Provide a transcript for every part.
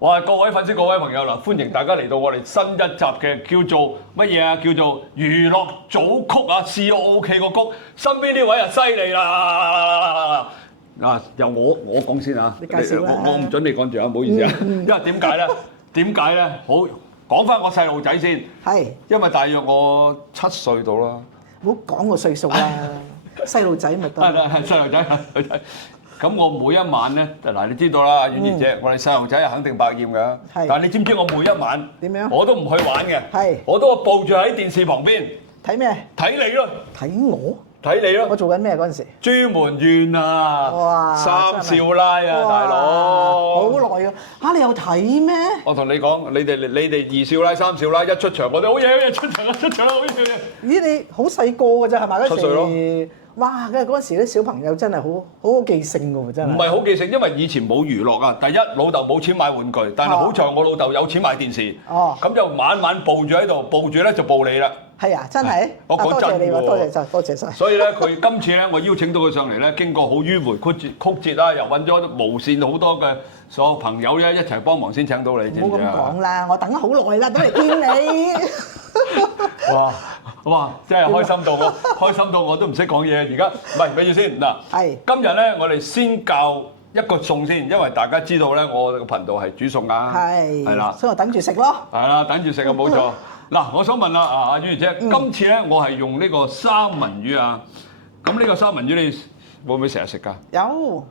哇！各位粉絲、各位朋友嗱，歡迎大家嚟到我哋新一集嘅叫做乜嘢啊？叫做娛樂組曲啊，COOK 個曲，身邊呢位啊犀利啦！啊，由我講先啊，你介紹啦，我唔準你講住啊，唔好意思啊，因為點解咧？點解咧？好，講翻我細路仔先，係，因為大約我7歲到啦。唔好講個歲數啦，細路仔咪得。係細路仔。咁我每一晚咧，嗱你知道啦，婉兒姐，我哋細路仔係肯定百厭㗎。但係你知唔知我每一晚點樣？我都唔去玩嘅。係。我都抱住喺電視旁邊。睇咩？睇你咯。睇我？睇你咯。我做緊咩嗰陣時？朱門怨啊！哇！三少奶啊，大佬。好耐啊！嚇你有睇咩？我同你講，你哋二少奶、三少奶一出場，我哋好嘢出場啦，出場啦，好嘢！咦，你好細個㗎咋係咪嗰時？ 7歲咯。哇！嗰陣時啲小朋友真係好記性㗎喎，真係。唔係好記性，因為以前冇娛樂啊。第一，老豆冇錢買玩具，但係好在我老豆有錢買電視。哦。咁就晚晚抱住喺度，抱住咧就報你啦。係啊，真係。我講真喎。多謝晒，多謝晒。所以咧，佢今次咧，我邀請到佢上嚟咧，經過好迂迴曲折啦，又揾咗無線好多嘅所有朋友咧一齊幫忙先請到你。唔好咁講啦，我等咗好耐啦，等嚟見你。哇！真係開心到我都唔識講嘢。而家唔係，俾住先嗱。係。今日咧，我哋先教一個餸先，因為大家知道咧，我哋個頻道係煮餸㗎。係。係啦。所以我等住食咯。係啦，等住食啊，冇錯。嗱，我想問啦，阿婉兒姐，今次咧我係用呢個三文魚啊。咁呢個三文魚你會唔會成日食㗎？有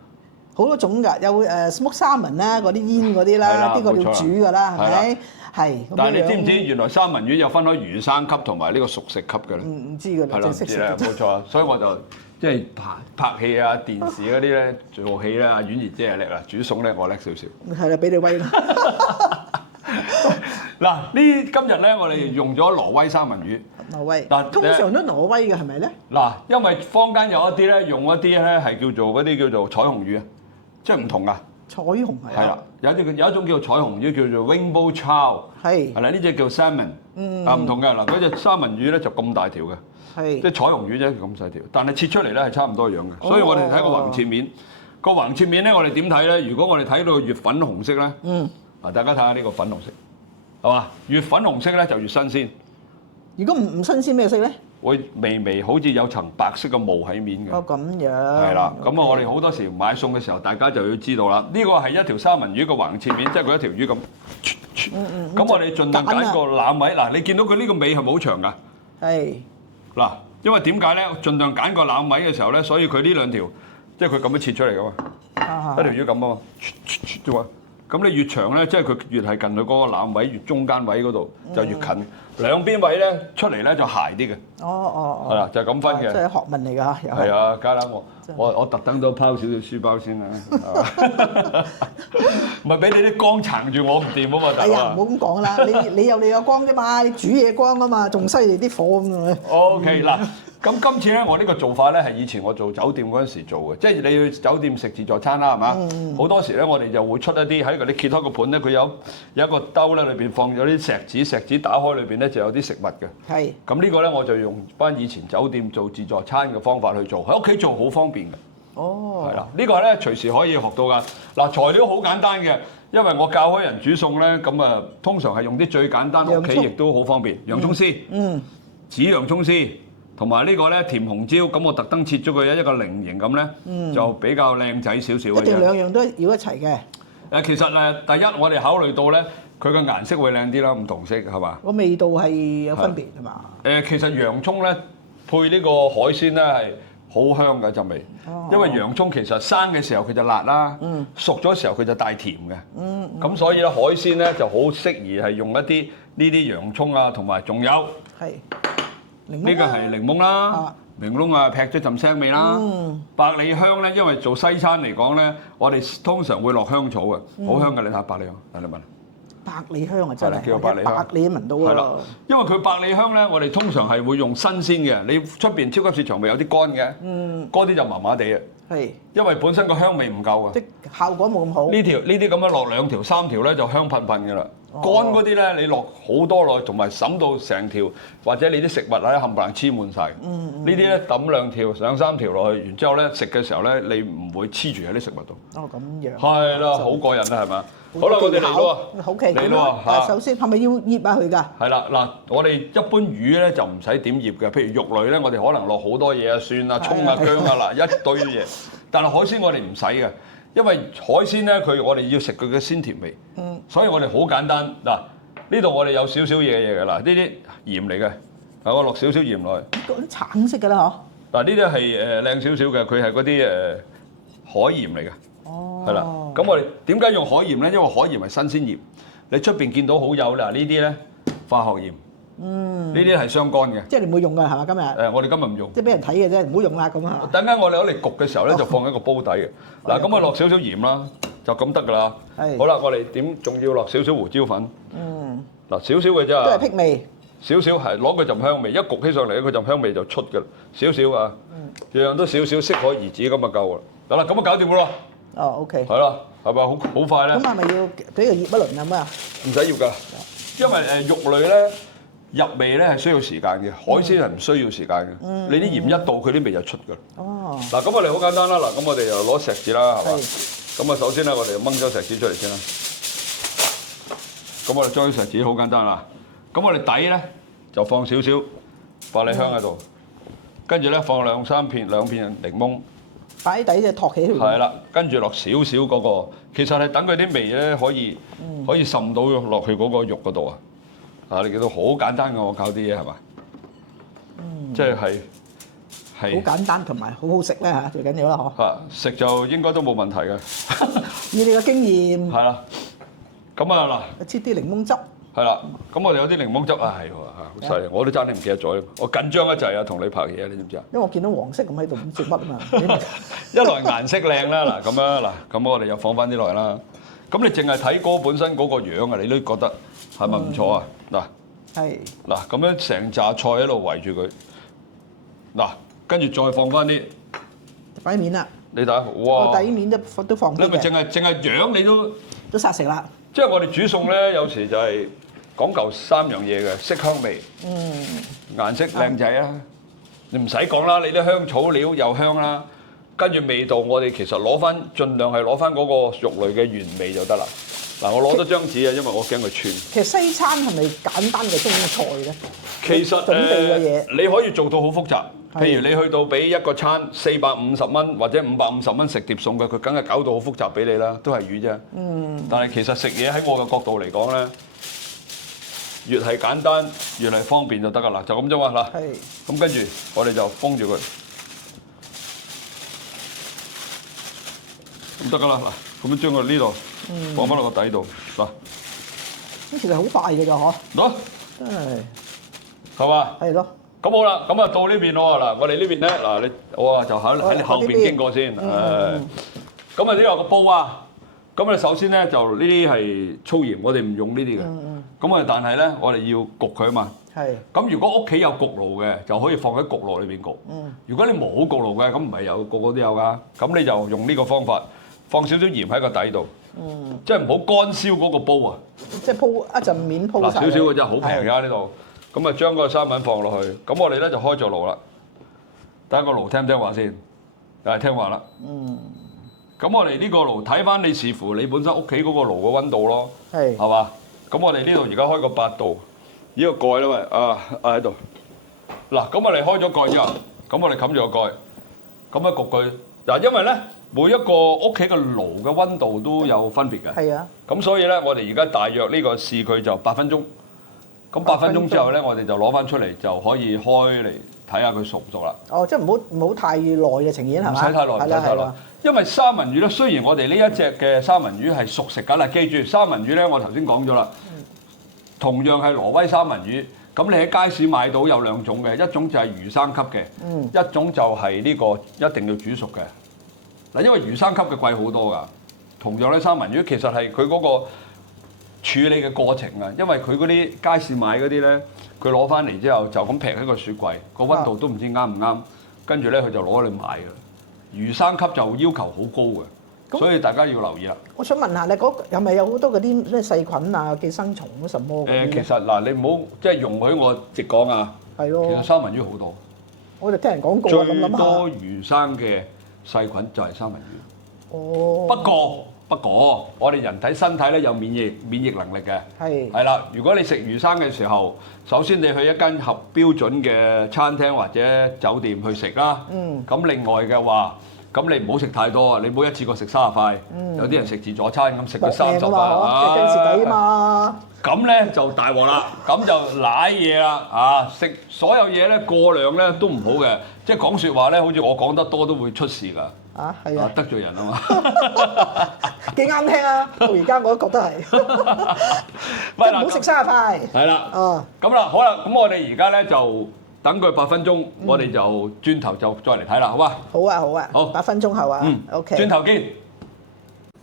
好多種㗎，有smoke salmon啦，嗰啲煙嗰啲啦，呢個要煮㗎啦，係咪？係。但係你知唔知原來三文魚有分開魚生級同埋呢個熟食級嘅咧？唔知㗎啦，唔知啦，冇錯。所以我就即係拍戲啊、電視嗰啲咧做戲咧，阿婉兒姐係叻啦，煮餸咧我叻少少。係啦，俾你威啦。嗱，今日咧我哋用咗挪威三文魚。挪威。但通常都挪威嘅係咪咧？嗱，因為坊間有一啲咧用一啲咧係叫做嗰啲叫做彩虹魚啊，即係唔同噶。彩虹係。係啦，有一種叫彩虹魚叫做 rainbow trout。係。係啦，呢隻叫 salmon。啊，唔同嘅嗱，嗰隻三文魚咧就咁大條嘅。係。即係彩虹魚啫，咁細條，但係切出嚟咧係差唔多樣嘅。所以我哋睇個橫切面，個橫切面咧我哋點睇咧？如果我哋睇到越粉紅色咧，嗱大家睇下呢個粉紅色。係嘛？越粉紅色咧就越新鮮。如果唔新鮮咩色咧？會微好似有層白色嘅霧喺面嘅。哦，咁樣。係啦，咁啊，我哋好多時買餸嘅時候，大家就要知道啦。呢個係一條三文魚嘅橫切面，即係佢一條魚咁。咁我哋盡量揀個腩位。嗱，你見到佢呢個尾係咪好長㗎？係。嗱，因為點解咧？盡量揀個腩位嘅時候咧，所以佢呢兩條，即係佢咁樣切出嚟㗎嘛。一條魚咁啊嘛。咁你越長咧，即係佢越係近佢嗰個腩位，越中間位嗰度就越近。兩邊位咧出嚟咧就鞋啲嘅。哦。係啦，就係咁分嘅。即係學問嚟㗎嚇。係啊，家下我特登都拋少少書包先啦。唔係俾你啲光撐住我唔掂啊嘛，大佬。係啊，唔好咁講啦，你有你個光啫嘛，你煮嘢光啊嘛，仲犀利啲火咁樣。OK 嗱。咁今次咧，我呢個做法咧係以前我做酒店嗰陣時做嘅，即係你去酒店食自助餐啦，係嘛？好多時咧，我哋就會出一啲喺嗰啲揭開個盤咧，佢有一個兜咧，裏邊放咗啲石子打開裏邊咧就有啲食物嘅。係。咁呢個咧我就用翻以前酒店做自助餐嘅方法去做，喺屋企做好方便嘅。哦。係啦，呢個咧隨時可以學到㗎。嗱，材料好簡單嘅，因為我教開人煮餸咧，咁啊通常係用啲最簡單，屋企亦都好方便。洋葱絲。紫洋葱絲。同埋呢個咧甜紅椒，咁我特登切咗佢一個菱形咁咧，就比較靚仔少少嘅。一定兩樣都要一齊嘅。其實第一我哋考慮到咧，佢嘅顏色會靚啲啦，唔同色係嘛？個味道係有分別係嘛？其實洋葱咧配呢個海鮮咧係好香嘅陣味，因為洋葱其實生嘅時候佢就辣啦，熟咗時候佢就帶甜嘅。咁所以咧海鮮咧就好適宜係用一啲呢啲洋葱啊，同埋仲有係。呢個係檸檬啦，檸檬啊劈咗陣腥味啦。百里香咧，因為做西餐嚟講咧，我哋通常會落香草嘅，好香嘅。你睇下百里香，睇你聞。百里香啊，真係。叫做百里香。百里聞到啊。係啦，因為佢百里香咧，我哋通常係會用新鮮嘅。你出邊超級市場咪有啲乾嘅？嗰啲就麻麻地啊。係。因為本身個香味唔夠啊。即效果冇咁好。呢啲咁樣落2條3條咧，就香噴噴嘅啦。乾嗰啲咧，你落好多落，同埋滲到成條，或者你啲食物咧冚唪唥黐滿晒。呢啲咧抌2條、2、3條落去，然之後咧食嘅時候咧，你唔會黐住喺啲食物度。哦，咁樣。係啦，好過癮啦，係嘛？好啦，我哋嚟咯喎。好奇嚟咯喎。首先係咪要醃下佢㗎？係啦，嗱，我哋一般魚咧就唔使點醃嘅，譬如肉類咧，我哋可能落好多嘢啊，蒜啊、葱啊、薑啊，嗱一堆嘢。但係海鮮我哋唔使嘅，因為海鮮咧我哋要食佢嘅鮮甜味。所以我哋好簡單嗱，呢度我哋有少少嘢嘅嗱，呢啲鹽嚟嘅，我落少少鹽落去。嗰啲橙色嘅啦嗬。嗱，呢啲係靚少少嘅，佢係嗰啲海鹽嚟嘅。係啦，咁我哋點解用海鹽咧？因為海鹽係新鮮鹽，你出邊見到好有啦，呢啲咧化學鹽，呢啲係相干嘅。即係你唔會用㗎係嘛？今日我哋今日唔用，即係俾人睇嘅啫，唔好用啦咁啊。等間我哋攞嚟焗嘅時候咧，就放喺個煲底嘅。嗱，咁我落少少鹽啦，就咁得㗎啦。好啦，我哋點仲要落少少胡椒粉。嗱，少少嘅啫。都係辟味。少少係攞佢陣香味，一焗起上嚟咧，佢陣香味就出㗎啦。少少啊，樣樣都少少，適可而止咁就夠啦。得啦，咁就搞掂㗎咯。哦，OK。係啦，係咪好快咧？咁係咪要俾佢醃一輪咁啊？唔使醃㗎，因為肉類咧入味咧係需要時間嘅，海鮮係唔需要時間嘅。你啲鹽一到，佢啲味就出㗎啦。哦。嗱，咁我哋好簡單啦。嗱，咁我哋又攞錫紙啦，係嘛？咁啊，首先咧，我哋就掹咗錫紙出嚟先啦。咁我哋將啲錫紙好簡單啦。咁我哋底咧就放少少百里香喺度，跟住咧放兩片檸檬。擺底就托起佢。係啦，跟住落少少嗰個，其實係等佢啲味咧可以滲到落去嗰個肉嗰度啊！啊，你見到好簡單嘅，我搞啲嘢係嘛？即係好簡單同埋好好食咧嚇，最緊要啦嗬。食就應該都冇問題嘅。以你嘅經驗。係啦。咁啊嗱。切啲檸檬汁。係啦，咁我哋有啲檸檬汁啊，係喎，好犀利！我都爭啲唔記得咗，我緊張一陣啊，同你拍嘢，你知唔知啊？因為我見到黃色咁喺度，唔知乜啊嘛。一來顏色靚啦，嗱咁樣嗱，咁我哋又放翻啲落嚟啦。咁你淨係睇嗰本身嗰個樣啊，你都覺得係咪唔錯啊？嗱，係。嗱，咁樣成紮菜喺度圍住佢，嗱，跟住再放翻啲底面啦。你睇，哇！底面都放啲嘅。你咪淨係樣你都殺食啦。即係我哋煮餸咧，有時就係講究3樣嘢嘅，色香味，顏色靚仔啊！你唔使講啦，你啲香草料又香啦，跟住味道我哋其實盡量係攞翻嗰個肉類嘅原味就得啦。嗱，我攞多張紙啊，因為我驚佢穿。其實西餐係咪簡單嘅中菜咧？其實準備嘅嘢你可以做到好複雜。譬如你去到俾一個餐450蚊或者550蚊食碟餸嘅，佢梗係搞到好複雜俾你啦，都係魚啫。但係其實食嘢喺我嘅角度嚟講咧，越係簡單越係方便就得㗎啦，就咁啫嘛嗱。咁跟住我哋就封住佢，咁得㗎啦嗱。咁樣將佢呢度放翻落個底度嗱。咁其實好快嘅咋嗬？嗱，真係係嘛？係咯。咁好啦，咁啊到呢邊咯嗱，我哋呢邊咧嗱，我就喺你後邊經過先，咁啊呢度有個煲啊，咁啊首先咧就呢啲係粗鹽，我哋唔用呢啲嘅，咁啊但係咧我哋要焗佢啊嘛，咁如果屋企有焗爐嘅，就可以放喺焗爐裏邊焗，如果你冇焗爐嘅，咁唔係有個個都有㗎，咁你就用呢個方法，放少少鹽喺個底度，即係唔好乾燒嗰個煲啊，即係鋪一陣面鋪少少嘅啫，好平㗎呢度。咁啊，將嗰個三文放落去，咁我哋咧就開咗爐啦。第一個爐聽唔聽話先？係聽話啦。咁我哋呢個爐睇翻你視乎你本身屋企嗰個爐嘅溫度咯。係嘛？咁我哋呢度而家開個8度，呢個蓋啦喂，喺度。嗱，咁我哋開咗蓋之後，咁我哋冚住個蓋，咁樣焗佢。嗱，因為咧每一個屋企嘅爐嘅溫度都有分別嘅。係啊。咁所以咧，我哋而家大約呢個試佢就8分鐘。咁8分鐘之後咧，我哋就攞翻出嚟就可以開嚟睇下佢熟唔熟啦。哦，即係唔好太耐嘅情形係嘛？唔使太耐，唔使太耐。因為三文魚咧，雖然我哋呢一隻嘅三文魚係熟食緊啦，記住三文魚咧，我頭先講咗啦，同樣係挪威三文魚。咁你喺街市買到有2種嘅，一種就係魚生級嘅，一種就係呢個一定要煮熟嘅。嗱，因為魚生級嘅貴好多㗎。同樣咧，三文魚其實係佢嗰個處理嘅過程啊，因為佢嗰啲街市買嗰啲咧，佢攞翻嚟之後就咁劈喺個雪櫃，個溫度都唔知啱唔啱，跟住咧佢就攞嚟賣㗎。魚生級就要求好高嘅，所以大家要留意啦。我想問下你嗰係咪有好多嗰啲咩細菌啊、寄生蟲什麼嗰啲？其實嗱，你唔好即係容許我直講啊。係咯。其實三文魚好多。我哋聽人講過最咁諗下。多魚生嘅細菌就係三文魚。哦。不過，我哋人體身體咧有免疫能力嘅。係啦，如果你食魚生嘅時候，首先你去一間合標準嘅餐廳或者酒店去食啦。咁另外嘅話，咁你唔好食太多啊！你唔好一次過食30塊。有啲人食自助餐咁食佢30塊啊，驚蝕底啊嘛！咁咧就大鑊啦，咁就舐嘢啦啊！食所有嘢咧過量咧都唔好嘅，即係講説話咧，好似我講得多都會出事㗎。啊，係啊，得罪人啊嘛，幾啱聽啊！到而家我都覺得係，唔好食30塊。係啦，咁啦，好啦，咁我哋而家咧就等佢8分鐘，我哋就轉頭就再嚟睇啦，好嘛？好啊，好啊，好，8分鐘後啊，OK。轉頭見，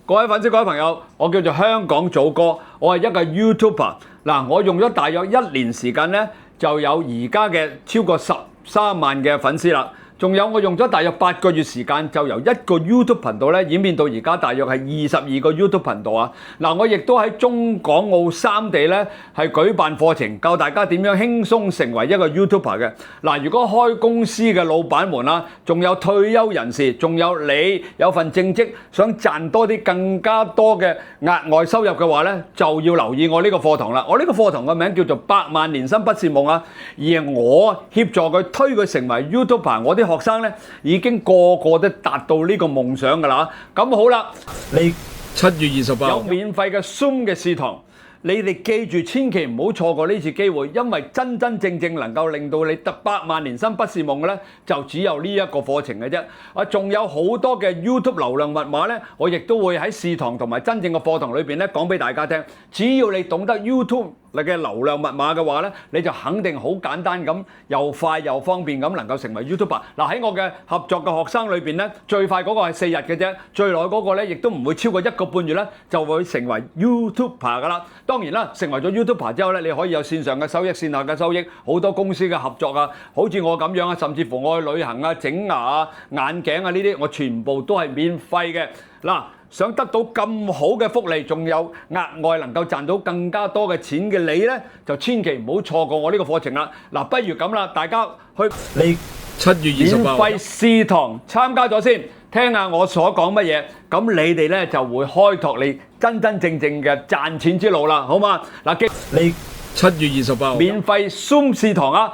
各位粉絲、各位朋友，我叫做香港祖哥，我係一個 YouTuber。嗱，我用咗大約1年時間咧，就有而家嘅超過13萬嘅粉絲啦。仲有我用咗大約8個月時間，就由一個 YouTube 頻道咧演變到而家大約係22個 YouTube 頻道啊！嗱，我亦都喺中港澳3地咧係舉辦課程，教大家點樣輕鬆成為一個 YouTuber 嘅。嗱，如果開公司嘅老闆們啦，仲有退休人士，仲有你有份正職，想賺多啲更加多嘅額外收入嘅話咧，就要留意我呢個課堂啦。我呢個課堂嘅名叫做100萬年薪不是夢啊！而我協助佢推佢成為 YouTuber，我啲學生咧已經個個都達到呢個夢想㗎啦。咁好啦，你7月28有免費嘅 Zoom 嘅試堂，你哋記住千祈唔好錯過呢次機會，因為真真正正能夠令到你得100萬年薪不是夢嘅咧，就只有呢一個課程嘅啫。啊，仲有好多嘅 YouTube 流量密碼咧，我亦都會喺試堂同埋真正嘅課堂裏邊咧講俾大家聽。只要你懂得 YouTube你嘅流量密碼嘅話咧，你就肯定好簡單咁，又快又方便咁能夠成為 YouTuber。嗱，喺我嘅合作嘅學生裏邊咧，最快嗰個係4日嘅啫，最耐嗰個咧亦都唔會超過1個半月咧，就會成為 YouTuber 㗎啦。當然啦，成為咗 YouTuber 之後咧，你可以有線上嘅收益、線下嘅收益，好多公司嘅合作啊，好似我咁樣啊，甚至乎我去旅行啊、整牙啊、眼鏡啊呢啲，我全部都係免費嘅。嗱，想得到咁好嘅福利，仲有額外能夠賺到更加多嘅錢嘅你呢，就千祈唔好錯過我呢個課程啦。嗱，不如咁啦，大家去你7月28免費試堂參加咗先，聽下我所講乜嘢，咁你哋呢就會開拓你真真正正嘅賺錢之路啦，好嘛？嗱，你7月28免費 Zoom 試堂啊！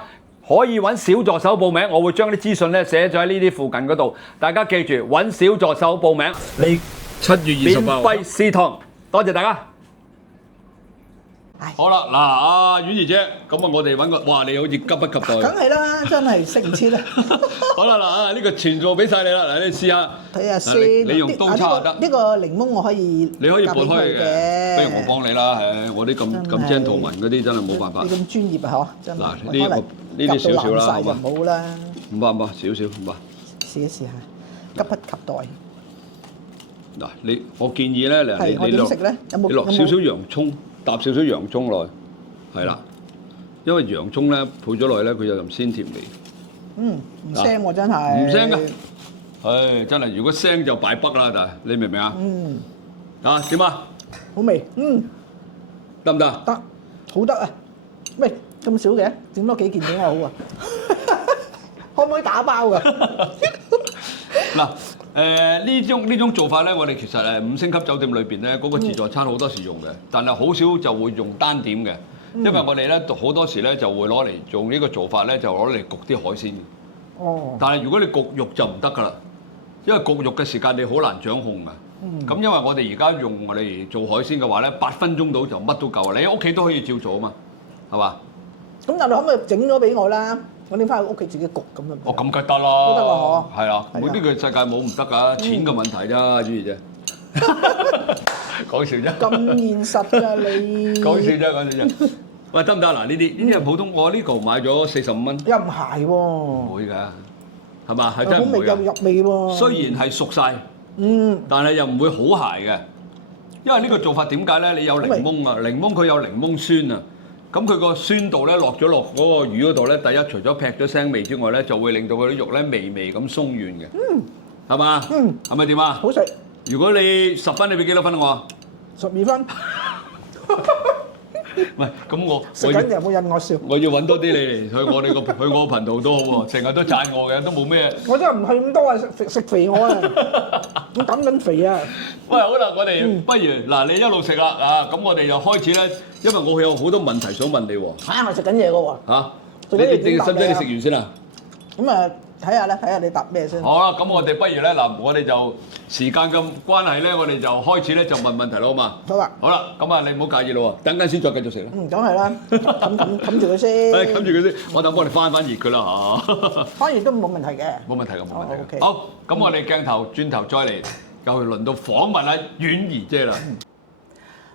可以揾小助手報名，我會將啲資訊咧寫咗喺呢啲附近嗰度，大家記住揾小助手報名。你7月28免費試堂，多謝大家。好啦，嗱，阿婉兒姐，咁啊，我哋揾個，哇，你好似急不及待。梗係啦，真係識唔切啦。好啦，嗱，呢個全部俾晒你啦，嗱，你試下。睇下先。你用刀叉就得。呢個檸檬我可以。你可以撥開嘅。不如我幫你啦，係我啲咁 gentleman 嗰啲真係冇辦法。你咁專業啊，嗬？真係。嗱，呢啲少少啦，好嘛？冇啦。唔怕，少少，唔怕。試一試下，急不及待。嗱，我建議咧，你落少少洋葱。搭少少洋葱落去，係啦，因為洋葱咧配咗落去咧，佢有陣鮮甜味。唔腥喎，真係。唔腥㗎，唉，真係，如果腥就敗北啦，但係你明唔明啊？啊，點啊？好味，得唔得？得，好得啊！喂，咁少嘅，整多幾件俾我好啊？可唔可以打包㗎？嗱。呢種做法咧，我哋其實5星級酒店裏邊咧，嗰個自助餐好多時用嘅，但係好少就會用單點嘅，因為我哋咧好多時咧就會攞嚟做呢個做法咧，就攞嚟焗啲海鮮嘅。哦。但係如果你焗肉就唔得㗎啦，因為焗肉嘅時間你好難掌控㗎。咁因為我哋而家用我哋做海鮮嘅話咧，8分鐘到就乜都夠啊！你喺屋企都可以照做啊嘛，係嘛？咁但係可唔可以整咗俾我啦？我拎翻去屋企自己焗咁啊！哦，咁梗得啦，都得喎，係啊，呢個世界冇唔得㗎，錢嘅問題啫，婉兒姐。講笑啫。咁現實㗎你？講笑啫。喂，得唔得嗱？呢啲係普通，我呢個買咗45蚊。又唔係喎。唔會㗎，係嘛？係真係唔會㗎。又入味喎。雖然係熟晒，但係又唔會好鞋嘅，因為呢個做法點解咧？你有檸檬啊，檸檬佢有檸檬酸啊。咁佢個酸度咧落咗落嗰個魚嗰度咧，第一除咗劈咗腥味之外咧，就會令到佢啲肉咧微微咁鬆軟嘅，係嘛？係咪點啊？好食。如果你10分，你俾幾多分我啊？12分。唔係，咁我食緊有冇引我笑？我要揾多啲你嚟去我頻道都好喎，成日都讚我嘅，都冇咩。我真係唔係咁多啊，食肥我啊，我減緊肥啊。喂，好啦，我哋不如嗱，你一路食啦啊，咁我哋就開始咧，因為我有好多問題想問你喎。我食緊嘢嘅喎。嚇？你使唔使你食完先啊？咁啊，睇下你答咩先。好啦，咁我哋不如咧嗱，我哋就時間嘅關係咧，我哋就開始咧就問問題啦，好嘛？好啊。好啦，咁啊，你唔好介意咯喎，等陣先再繼續食啦。梗係啦，冚住佢先。冚住佢先，我等幫你翻熱佢啦嚇。翻熱都冇問題嘅。冇問題嘅，冇問題嘅。OK。好，咁我哋鏡頭轉頭再嚟，就輪到訪問阿婉兒姐啦。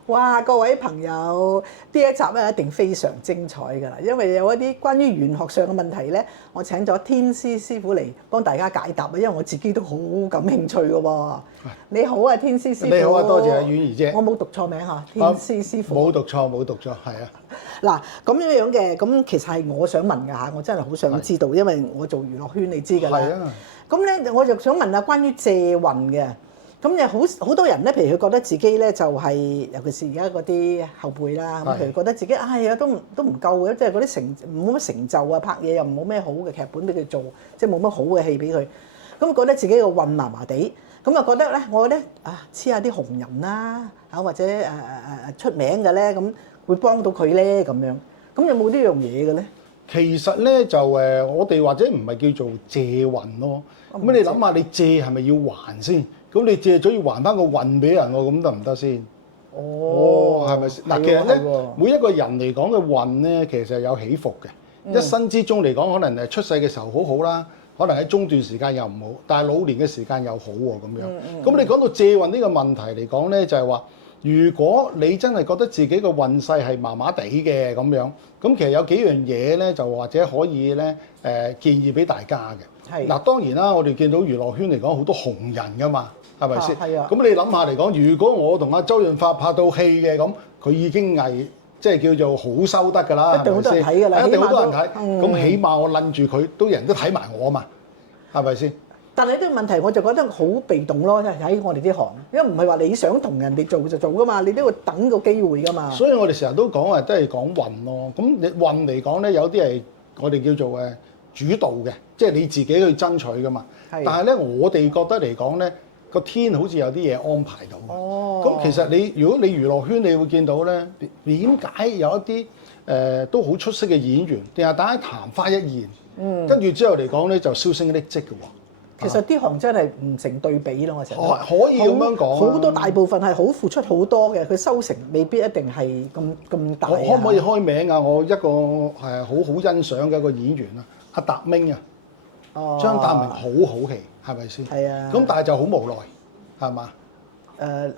哇！各位朋友，呢一集咧一定非常精彩㗎啦，因為有一啲關於玄學上嘅問題咧，我請咗天師師傅嚟幫大家解答啊，因為我自己都好感興趣嘅喎。你好啊，天師師傅。你好啊，多謝阿婉兒姐。我冇讀錯名嚇，天師師傅。冇讀錯，係啊。嗱，咁樣嘅，咁其實係我想問㗎嚇，我真係好想知道，因為我做娛樂圈你知㗎啦。係啊。咁咧，我就想問下關於借運嘅。咁有好多人咧，譬如佢覺得自己咧就係，尤其是而家嗰啲後輩啦，咁譬如覺得自己都唔夠嘅，即係嗰啲冇乜成就啊，拍嘢又冇咩好嘅劇本俾佢做，即係冇乜好嘅戲俾佢，咁覺得自己個運麻麻地，咁啊覺得咧，我咧黐下啲紅人啦，或者出名嘅咧，咁會幫到佢咧咁樣，咁有冇呢樣嘢嘅咧？其實咧就我哋或者唔係叫做借運咯，咁你諗下，你借係咪要還先？咁你借咗要還翻個運俾人喎，咁得唔得先？係咪先？嗱，其實咧，每一個人嚟講嘅運咧，其實係有起伏嘅。一生之中嚟講，可能出世嘅時候好好啦，可能喺中段時間又唔好，但係老年嘅時間又好喎咁樣。咁你講到借運呢個問題嚟講咧，就係話，如果你真係覺得自己個運勢係麻麻地嘅咁樣，咁其實有幾樣嘢咧，就或者可以咧建議俾大家嘅。嗱，當然啦，我哋見到娛樂圈嚟講好多紅人噶嘛。係咪先？係啊。咁你諗下嚟講，如果我同阿周潤發拍到戲嘅咁，佢已經係即係叫做好收得㗎啦，一定好多人睇㗎啦，一定好多人睇。咁起碼我撚住佢，都人都睇埋我嘛，係咪先？但係呢個問題我就覺得好被動咯，喺我哋啲行，因為唔係話你想同人哋做就做㗎嘛，你都要等個機會㗎嘛。所以我哋成日都講話都係講運咯。咁你運嚟講咧，有啲係我哋叫做主導嘅，即係你自己去爭取㗎嘛。但係咧，我哋覺得嚟講咧，個天好似有啲嘢安排到。咁其實如果你娛樂圈，你會見到咧，點解有一啲都好出色嘅演員，定係大家曇花一現，跟住之後嚟講咧就銷聲匿跡嘅喎。其實啲行真係唔成對比咯，我成日可以咁樣講。好多大部分係好付出好多嘅，佢收成未必一定係咁大。可唔可以開名啊？我一個好好欣賞嘅一個演員啊，阿達明啊，張達明好好戲。係咪先？係啊。咁但係就好無奈，係嘛？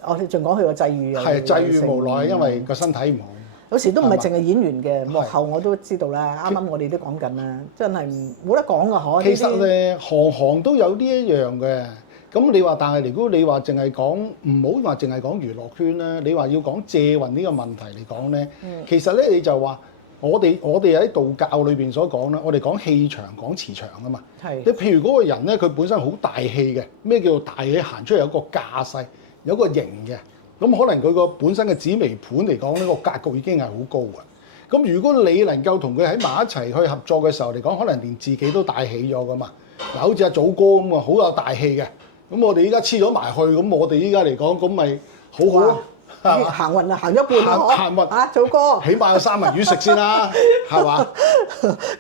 我哋仲講佢個際遇啊。係際遇無奈，因為個身體唔好。有時都唔係淨係演員嘅，幕後我都知道啦。啱啱我哋都講緊啦，真係冇得講噶可。其實咧，行行都有呢一樣嘅。咁你話，但係如果你話淨係講，唔好話淨係講娛樂圈啦。你話要講借運呢個問題嚟講咧，其實咧你就話。我哋喺道教裏邊所講啦，我哋講氣場、講磁場啊嘛。係。你譬如嗰個人咧，佢本身好大氣嘅，咩叫做大氣？行出嚟有個架勢，有個型嘅。咁可能佢個本身嘅紫微盤嚟講呢個格局已經係好高嘅。咁如果你能夠同佢喺埋一齊去合作嘅時候嚟講，可能連自己都大起咗噶嘛。嗱，好似阿祖哥咁啊，好有大氣嘅。咁我哋依家黐咗埋去，咁我哋依家嚟講，咁咪好好咯。行運啊，行一半啦，行運祖哥，起碼有三文魚食先啦，係嘛？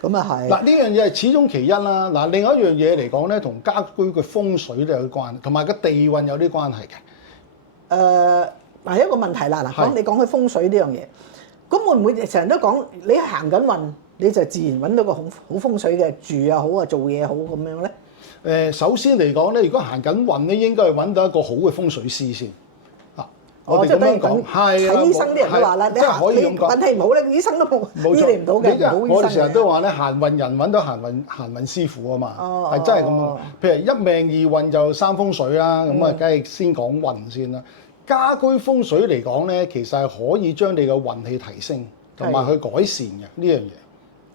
咁啊係。嗱，呢樣嘢係始終其一啦。嗱，另外一樣嘢嚟講咧，同家居嘅風水都有啲關係，同埋個地運有啲關係嘅。嗱，一個問題啦，嗱，你講起風水呢樣嘢，咁會唔會成日都講你行緊運，你就自然揾到個好風水嘅住又好啊，做嘢好咁樣咧？首先嚟講咧，如果行緊運咧，應該係揾到一個好嘅風水師先。我哋咁樣講，睇醫生啲人都話啦，你運氣唔好咧，醫生都醫你唔到嘅。我哋成日都話咧，閒運人揾到閒運師傅啊嘛，係真係咁。譬如一命二運就三風水啦，咁啊，梗係先講運先啦。家居風水嚟講咧，其實係可以將你嘅運氣提升，同埋去改善嘅呢樣嘢。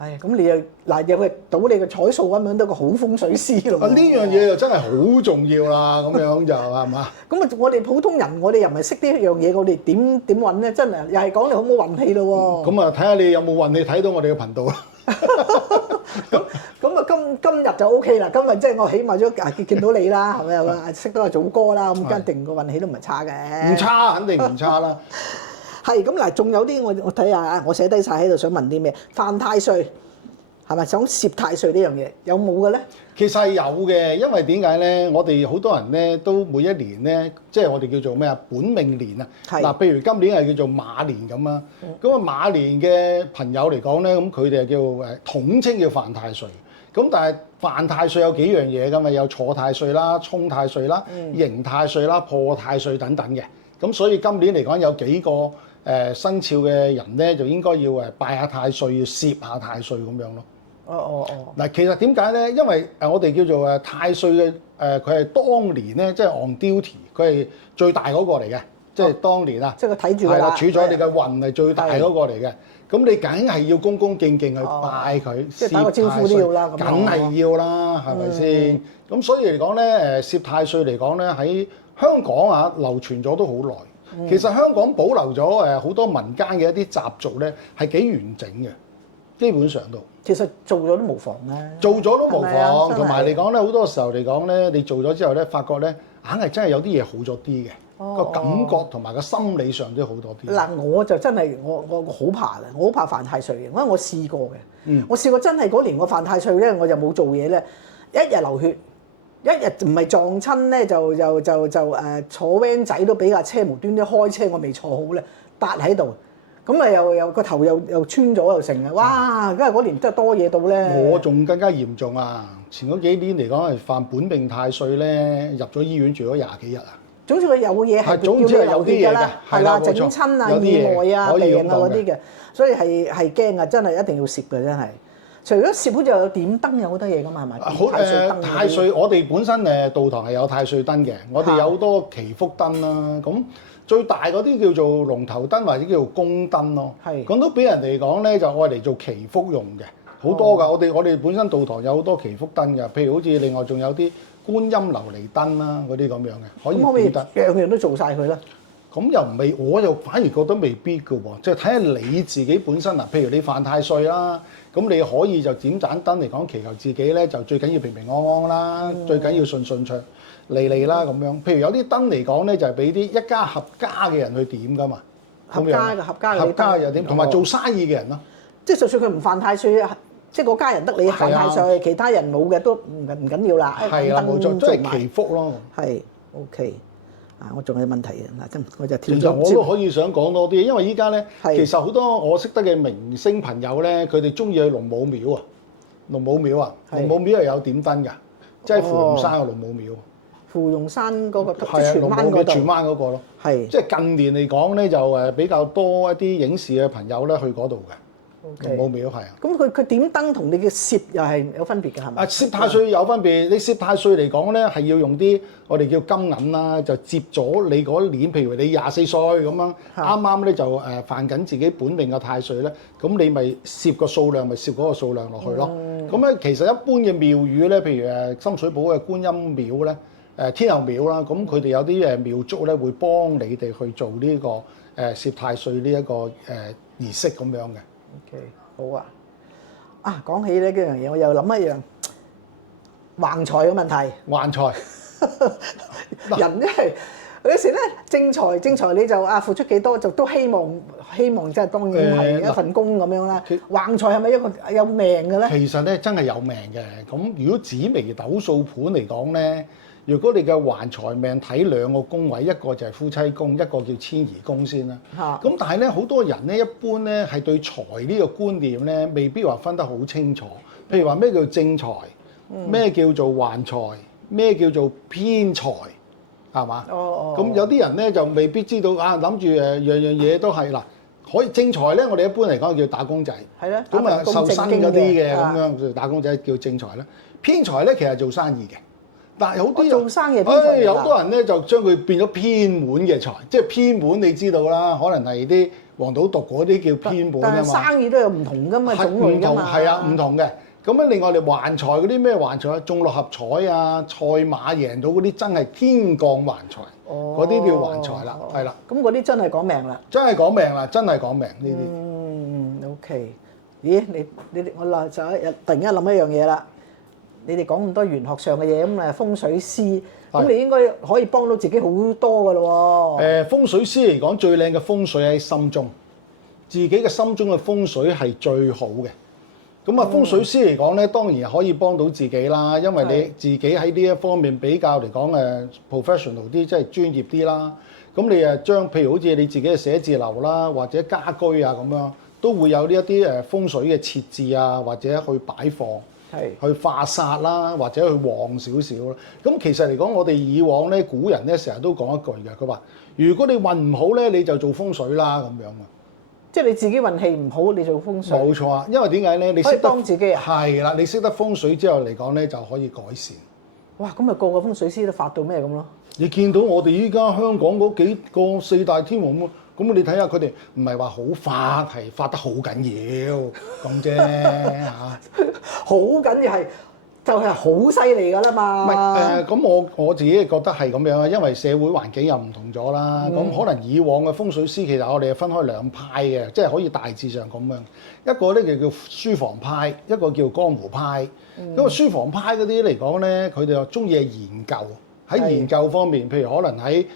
係咁你又嗱有佢賭你個彩數咁樣都個好風水師咯。呢樣嘢就真係好重要啦，咁樣就係嘛？咁啊，我哋普通人，我哋又唔係識呢一樣嘢，我哋點揾咧？真係又係講你好冇運氣咯喎。咁啊，睇下你有冇運氣睇到我哋嘅頻道啦。咁啊，今日就 O K 啦。今日即係我起碼都見到你啦，係咪啊？識到阿祖哥啦，咁一定個運氣都唔係差嘅。唔差，肯定唔差啦。係咁嗱，仲有啲我睇下啊，我寫低晒喺度，想問啲咩？犯太歲係咪想攝太歲呢樣嘢？有冇嘅咧？其實係有嘅，因為點解咧？我哋好多人咧都每一年咧，即係我哋叫做咩啊？本命年啊。係嗱，譬如今年係叫做馬年咁啊。咁啊馬年嘅朋友嚟講咧，咁佢哋係叫統稱叫犯太歲。咁但係犯太歲有幾樣嘢㗎嘛？有坐太歲啦、沖太歲啦、刑太歲啦、破太歲等等嘅。咁所以今年嚟講有幾個生肖嘅人咧，就應該要拜下太歲，要攝下太歲咁樣咯。哦。嗱，其實點解咧？因為我哋叫做太歲嘅佢係當年咧，即係 on duty，佢係最大嗰個嚟嘅，即係當年啊。即係佢睇住㗎啦。係啦，處咗你嘅運係最大嗰個嚟嘅。咁你梗係要恭恭敬敬去拜佢，即係打個招呼都要啦。咁梗係要啦，係咪先？咁所以嚟講咧，攝太歲嚟講咧，喺香港啊流傳咗都好耐。其實香港保留咗好多民間嘅一啲習俗咧，係幾完整嘅，基本上都。其實做咗都無妨咧。做咗都無妨，係咪同埋嚟講咧，好多時候嚟講咧，你做咗之後咧，發覺咧，硬係真係有啲嘢好咗啲嘅，個感覺同埋個心理上都好多啲。嗱，我就真係我好怕嘅，我好怕犯太歲嘅，因為我試過嘅。我試過真係嗰年我犯太歲咧，我就冇做嘢咧，一日流血。一日唔係撞親咧，就坐 van 仔都俾架車無端端開車，我未坐好咧，笪喺度，咁啊又個頭又穿咗又成啊！哇！因為嗰年真係多嘢到咧。我仲更加嚴重啊！前嗰幾年嚟講係犯本命太歲咧，入咗醫院住咗20幾日啊！總之佢有嘢係叫你流血㗎啦，係啦，整親啊、意外啊、病啊嗰啲嘅，所以係驚啊！真係一定要攝嘅，真係。除咗攝，好似有點燈，有好多嘢㗎嘛，係咪？好太歲，我哋本身道堂係有太歲燈嘅，我哋有好多祈福燈啦。咁最大嗰啲叫做龍頭燈或者叫做宮燈咯。係。咁都俾人哋講咧，就愛嚟做祈福用嘅，好多㗎。我哋本身道堂有好多祈福燈㗎，譬如好似另外仲有啲觀音琉璃燈啦，嗰啲咁樣嘅，可以點燈。樣樣都做晒佢啦。咁又唔係，我又反而覺得未必嘅喎，即係睇下你自己本身啊。譬如你犯太歲啦，咁你可以就點盞燈嚟講，祈求自己咧就最緊要平平安安啦，最緊要順順暢利啦咁樣。譬如有啲燈嚟講咧，就係俾啲一家合家嘅人去點噶嘛。合家又點？同埋做生意嘅人咯。即係就算佢唔犯太歲，即係嗰家人得你犯太歲，其他人冇嘅都唔緊要啦。係啦，冇錯，即係祈福咯。係 OK。我仲有問題嘅嗱，真我就跳咗。其實我都可以想講多啲，因為依家咧，其實好多我識得嘅明星朋友咧，佢哋中意去龍母廟啊，龍母廟係有點燈㗎，即係芙蓉山嘅龍母廟。芙蓉山嗰個係啊，龍母廟荃灣嗰個咯。係。即係近年嚟講咧，就比較多一啲影視嘅朋友咧去嗰度嘅。龍母廟係啊。咁佢點燈同你嘅攝又係有分別嘅係咪？攝太歲有分別，你攝太歲嚟講咧係要用啲我哋叫金銀啦，就接咗你嗰年，譬如你24歲咁樣，啱啱咧就犯緊自己本命嘅太歲咧，咁你咪攝個數量，咪攝嗰個數量落去咯。咁咧其實一般嘅廟宇咧，譬如深水埗嘅觀音廟咧，天后廟啦，咁佢哋有啲廟祝咧會幫你哋去做呢個攝太歲呢一個儀式咁樣嘅。OK， 好啊！講起呢幾樣嘢，我又諗一樣橫財嘅問題。橫財，人因為有時咧正財你就付出幾多就都希望即係當然係一份工咁樣啦。橫財係咪一個有命嘅咧？其實咧真係有命嘅。咁如果紫微斗數盤嚟講咧，如果你嘅橫財命睇兩個宮位，一個就係夫妻宮，一個叫遷移宮先啦。咁但係咧好多人咧一般咧係對財呢個觀念咧未必話分得好清楚。譬如話咩叫正財，咩叫做橫財，咩叫做偏財，係嘛？咁有啲人咧就未必知道啊，諗住樣嘢都係嗱，可以正財咧，我哋一般嚟講叫打工仔。係啦。咁啊受薪嗰啲嘅咁樣打工仔叫正財啦。偏財咧其實係做生意嘅。但係好啲做生意偏財有好多人咧就將佢變咗偏門嘅財，即係偏門你知道啦，可能係啲黃賭毒嗰啲叫偏本啊嘛。但係生意都有唔同㗎嘛，種類㗎嘛。係啊，唔同嘅。咁咧，另外你橫財嗰啲咩橫財啊，中六合彩啊，賽馬贏到嗰啲真係天降橫財，嗰啲叫橫財啦，係啦。咁嗰啲真係講命啦。真係講命啦，真係講命呢啲。OK。咦？你哋我就突然間諗一樣嘢啦。你哋講咁多玄學上嘅嘢，咁風水師，咁你應該可以幫到自己好多㗎咯喎。風水師嚟講，最靚嘅風水喺心中，自己嘅心中嘅風水係最好嘅。咁啊，風水師嚟講咧，當然可以幫到自己啦，因為你自己喺呢一方面比較嚟講professional 啲，即係專業啲啦。咁你將譬如好似你自己嘅寫字樓啦，或者家居啊咁樣，都會有呢一啲風水嘅設置啊，或者去擺放。去化煞啦，或者去旺少少啦。咁其實嚟講，我哋以往咧，古人咧成日都講一句嘅，佢話：如果你運唔好咧，你就做風水啦咁樣啊。即係你自己運氣唔好，你做風水。冇錯啊，因為點解咧？你識得幫自己啊。係啦，你識得風水之後嚟講咧，就可以改善。哇！咁咪個個風水師都發到咩咁咯？你見到我哋依家香港嗰幾個四大天王咁你睇下佢哋唔係話好發，係發得好緊要咁啫嚇。好緊要係就係好犀利㗎啦嘛。唔係咁我自己覺得係咁樣啊，因為社會環境又唔同咗啦。咁可能以往嘅風水師其實我哋係分開兩派嘅，即係可以大致上咁樣。一個咧就叫書房派，一個叫江湖派。咁書房派嗰啲嚟講咧，佢哋又中意係研究。喺研究方面，譬如可能喺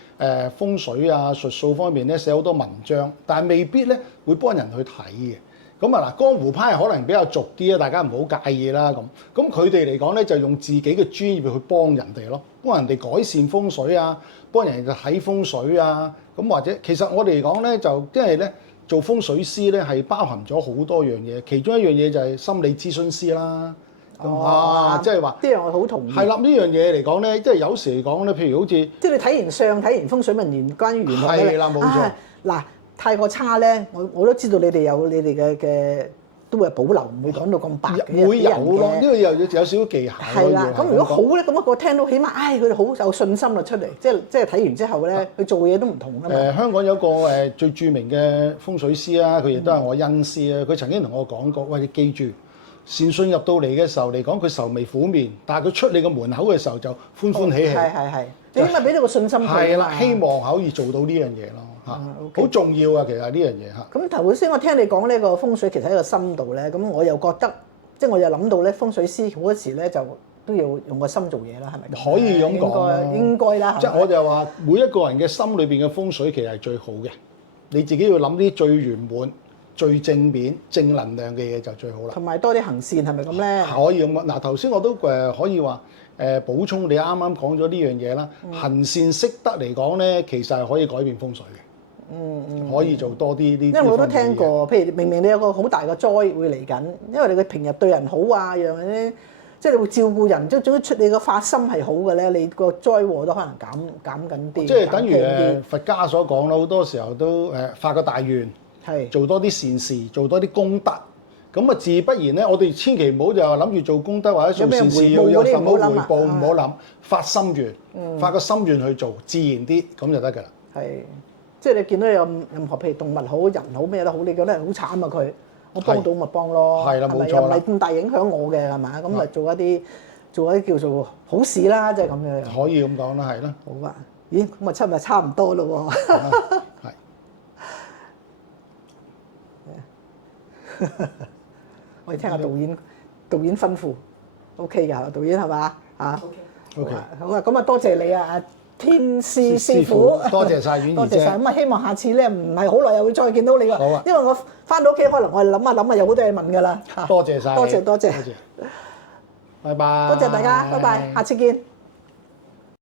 風水啊、術數方面咧寫好多文章，但係未必咧會幫人去睇嘅。咁啊嗱，江湖派可能比較俗啲啊，大家唔好介意啦咁。咁佢哋嚟講咧就用自己嘅專業去幫人哋咯，幫人哋改善風水啊，幫人哋睇風水啊。咁或者其實我哋嚟講咧就因為咧做風水師咧係包含咗好多樣嘢，其中一樣嘢就係心理諮詢師啦。即係話呢樣我好同意。係啦，呢樣嘢嚟講咧，即係有時嚟講咧，譬如好似即係你睇完相、睇完風水問完關於玄學係啦，冇錯。嗱，太過差咧，我都知道你哋有你哋嘅都會保留，唔會講到咁白嘅。會有咯，呢個又有少少技巧。係啦，咁如果好咧，咁我聽到起碼，佢哋好有信心啊出嚟，即係睇完之後咧，佢做嘢都唔同啊嘛。香港有個最著名嘅風水師啦，佢亦都係我恩師啊。佢曾經同我講過，喂，你記住。善信入到嚟嘅時候嚟講，佢愁眉苦面，但係佢出你個門口嘅時候就歡歡喜喜。係，你起碼俾到個信心佢。係啦，希望可以做到呢樣嘢咯嚇，好重要啊！其實呢樣嘢嚇。咁頭先我聽你講呢個風水其實喺個心度咧，咁我又覺得，即係我又諗到咧，風水師好多時咧就都要用個心做嘢啦，係咪？可以咁講，應該啦。即係我就話，每一個人嘅心裏邊嘅風水其實係最好嘅，你自己要諗啲最圓滿。最正面、正能量嘅嘢就最好啦。同埋多啲行善係咪咁咧？可以咁講。嗱，頭先我都可以話補充你啱啱講咗呢樣嘢啦。行善識得嚟講咧，其實係可以改變風水嘅。可以做多啲呢啲。因為我都聽過，譬如明明你有個好大嘅災會嚟緊，因為你嘅平日對人好啊，樣咧，即係你會照顧人，即係總之出你個發心係好嘅咧，你個災禍都可能減緊啲。即係等於佛家所講啦，好多時候都發個大願。做多啲善事，做多啲功德，咁啊自不然咧，我哋千祈唔好就諗住做功德或者做善事要有什麼回報，唔好諗，發心願，發個心願去做，自然啲咁就得㗎啦。係，即係你見到有任何譬如動物好、人好咩都好，你覺得好慘啊佢，我幫到咪幫咯，係啦冇錯啦，又唔係咁大影響我嘅係嘛，咁咪做一啲叫做好事啦，即係咁樣。可以咁講啦，係啦。好啊，咦咁啊差咪差唔多咯喎。係。我哋聽下導演吩咐 ，OK 㗎，導演係嘛啊 ？OK，好啊，咁啊多謝你啊，天師師傅，多謝晒婉儀姐，多謝晒。咁啊希望下次咧唔係好耐又會再見到你㗎，好啊，因為我翻到屋企可能我諗下有好多嘢問㗎啦。多謝晒，多謝，拜拜，多謝大家，拜拜，下次見。